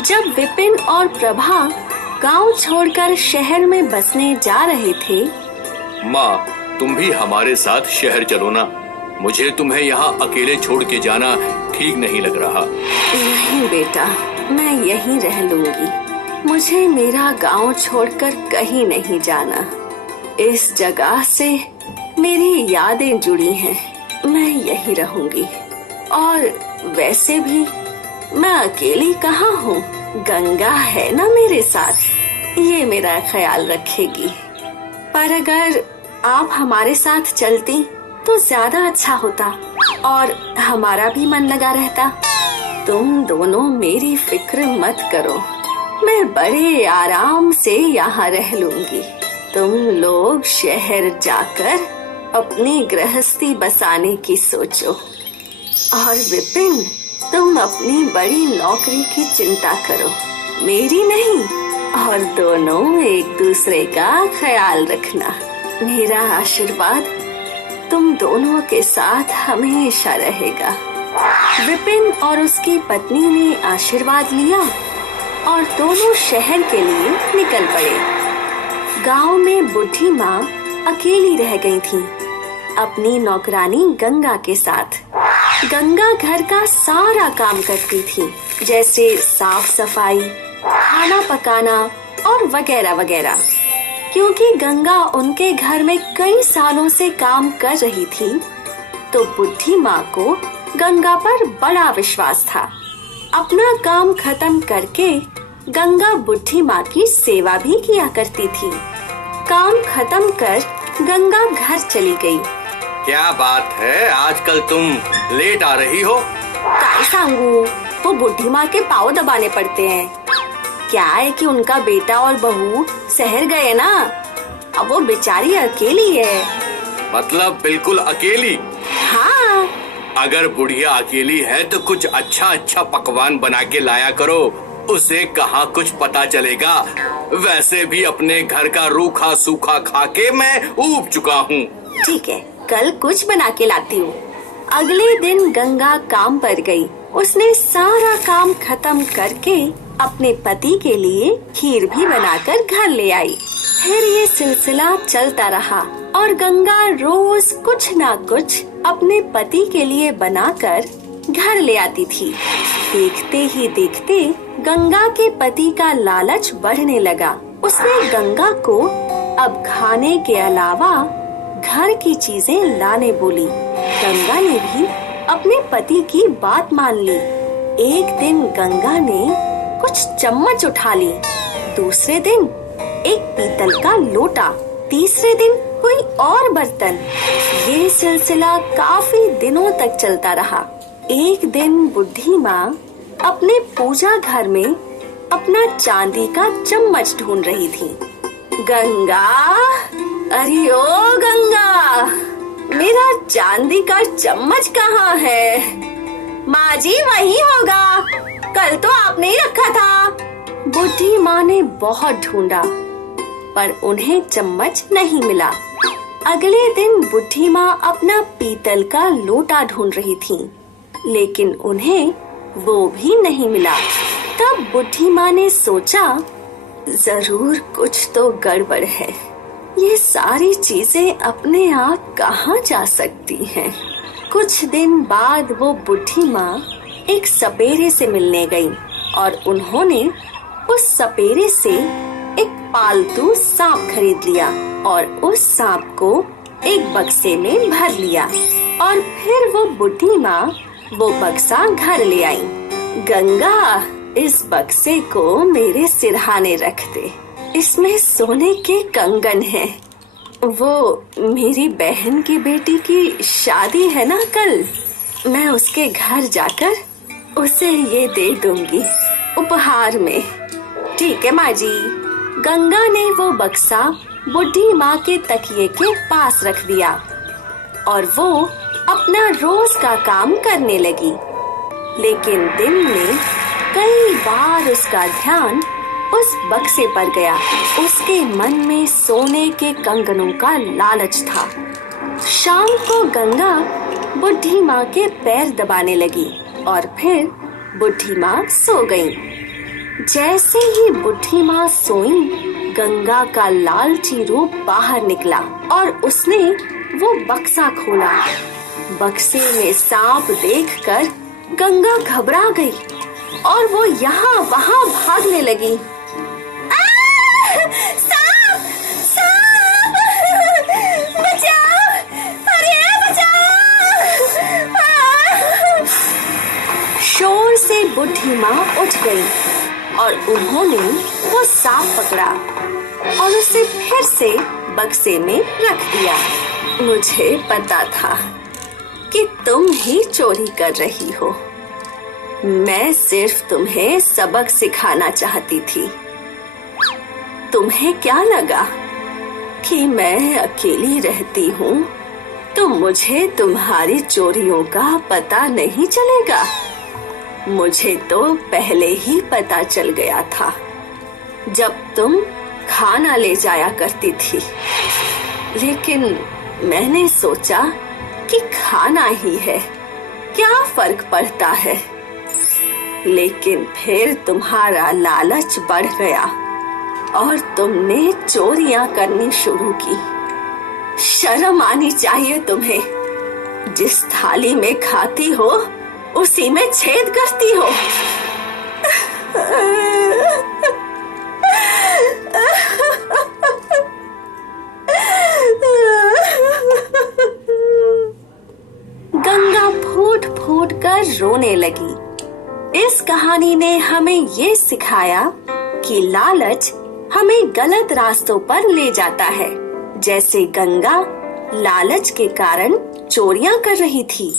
जब विपिन और प्रभा गांव छोड़कर शहर में बसने जा रहे थे। माँ, तुम भी हमारे साथ शहर चलो ना। मुझे तुम्हें यहाँ अकेले छोड़ के जाना ठीक नहीं लग रहा। नहीं बेटा, मैं यहीं रह लूंगी। मुझे मेरा गांव छोड़कर कहीं नहीं जाना। इस जगह से मेरी यादें जुड़ी हैं। मैं यहीं रहूंगी। और वैसे भी मैं अकेली कहाँ हूँ? गंगा है ना मेरे साथ, ये मेरा ख्याल रखेगी। पर अगर आप हमारे साथ चलती तो ज्यादा अच्छा होता और हमारा भी मन लगा रहता। तुम दोनों मेरी फिक्र मत करो, मैं बड़े आराम से यहाँ रह लूंगी। तुम लोग शहर जाकर अपनी गृहस्थी बसाने की सोचो। और विपिन, तुम अपनी बड़ी नौकरी की चिंता करो, मेरी नहीं। और दोनों एक दूसरे का ख्याल रखना। मेरा आशीर्वाद तुम दोनों के साथ हमेशा रहेगा। विपिन और उसकी पत्नी ने आशीर्वाद लिया और दोनों शहर के लिए निकल पड़े। गांव में बुढ़ी माँ अकेली रह गई थी अपनी नौकरानी गंगा के साथ। गंगा घर का सारा काम करती थी, जैसे साफ सफाई, खाना पकाना और वगैरह वगैरह। क्योंकि गंगा उनके घर में कई सालों से काम कर रही थी, तो बुढ़ी माँ को गंगा पर बड़ा विश्वास था। अपना काम खत्म करके गंगा बुढ़ी माँ की सेवा भी किया करती थी। काम खत्म कर गंगा घर चली गई। क्या बात है, आजकल तुम लेट आ रही हो? काय सांगू, वो बुढ़ी माँ के पाँव दबाने पड़ते हैं। क्या है कि उनका बेटा और बहू शहर गए ना, अब वो बेचारी अकेली है। मतलब बिल्कुल अकेली? हाँ। अगर बुढ़िया अकेली है तो कुछ अच्छा अच्छा पकवान बना के लाया करो, उसे कहाँ कुछ पता चलेगा। वैसे भी अपने घर का रूखा सूखा खा के मैं ऊब चुका हूँ। ठीक है, कल कुछ बना के लाती हूँ। अगले दिन गंगा काम पर गई। उसने सारा काम खत्म करके अपने पति के लिए खीर भी बनाकर घर ले आई। फिर ये सिलसिला चलता रहा और गंगा रोज कुछ ना कुछ अपने पति के लिए बनाकर घर ले आती थी। देखते ही देखते गंगा के पति का लालच बढ़ने लगा। उसने गंगा को अब खाने के अलावा घर की चीजें लाने बोली। गंगा ने भी अपने पति की बात मान ली। एक दिन गंगा ने कुछ चम्मच उठा ली, दूसरे दिन एक पीतल का लोटा, तीसरे दिन कोई और बर्तन। ये सिलसिला काफी दिनों तक चलता रहा। एक दिन बुढ़ी माँ अपने पूजा घर में अपना चांदी का चम्मच ढूंढ रही थी। गंगा, अरे ओ गंगा, मेरा चांदी का चम्मच कहाँ है? माँ जी, वही होगा, कल तो आपने ही रखा था। बुढ़ी माँ ने बहुत ढूंढा पर उन्हें चम्मच नहीं मिला। अगले दिन बुढ़ी माँ अपना पीतल का लोटा ढूंढ रही थी, लेकिन उन्हें वो भी नहीं मिला। तब बुढ़ी माँ ने सोचा, जरूर कुछ तो गड़बड़ है। ये सारी चीजें अपने आप कहाँ जा सकती हैं? कुछ दिन बाद वो बुढ़ी माँ एक सपेरे से मिलने गई और उन्होंने उस सपेरे से एक पालतू सांप खरीद लिया और उस सांप को एक बक्से में भर लिया। और फिर वो बुढ़ी माँ वो बक्सा घर ले आई। गंगा, इस बक्से को मेरे सिरहाने रख दे, इसमें सोने के कंगन हैं। वो मेरी बहन की बेटी की शादी है ना कल, मैं उसके घर जाकर उसे ये दे दूंगी उपहार में। ठीक है माँ जी। गंगा ने वो बक्सा बुढ़ी माँ के तकिए के पास रख दिया और वो अपना रोज का काम करने लगी। लेकिन दिन में कई बार उसका ध्यान उस बक्से पर गया। उसके मन में सोने के कंगनों का लालच था। शाम को गंगा बुढ़ी माँ के पैर दबाने लगी और फिर बुढ़ी माँ सो गई। जैसे ही बुढ़ी माँ सोई, गंगा का लालची रूप बाहर निकला और उसने वो बक्सा खोला। बक्से में सांप देखकर गंगा घबरा गई और वो यहाँ वहाँ भागने लगी। सांप! सांप! बचाओ! अरे बचाओ! शोर से बुढ़ी माँ उठ गई और उन्होंने वो सांप पकड़ा और उसे फिर से बक्से में रख दिया। मुझे पता था कि तुम ही चोरी कर रही हो। मैं सिर्फ तुम्हें सबक सिखाना चाहती थी। तुम्हें क्या लगा कि मैं अकेली रहती हूँ तो मुझे तुम्हारी चोरियों का पता नहीं चलेगा? मुझे तो पहले ही पता चल गया था जब तुम खाना ले जाया करती थी। लेकिन मैंने सोचा कि खाना ही है, क्या फर्क पड़ता है। लेकिन फिर तुम्हारा लालच बढ़ गया और तुमने चोरियां करनी शुरू की। शर्म आनी चाहिए तुम्हें। जिस थाली में खाती हो उसी में छेद करती हो। गंगा फूट फूट कर रोने लगी। इस कहानी ने हमें ये सिखाया कि लालच हमें गलत रास्तों पर ले जाता है, जैसे गंगा लालच के कारण चोरियां कर रही थी।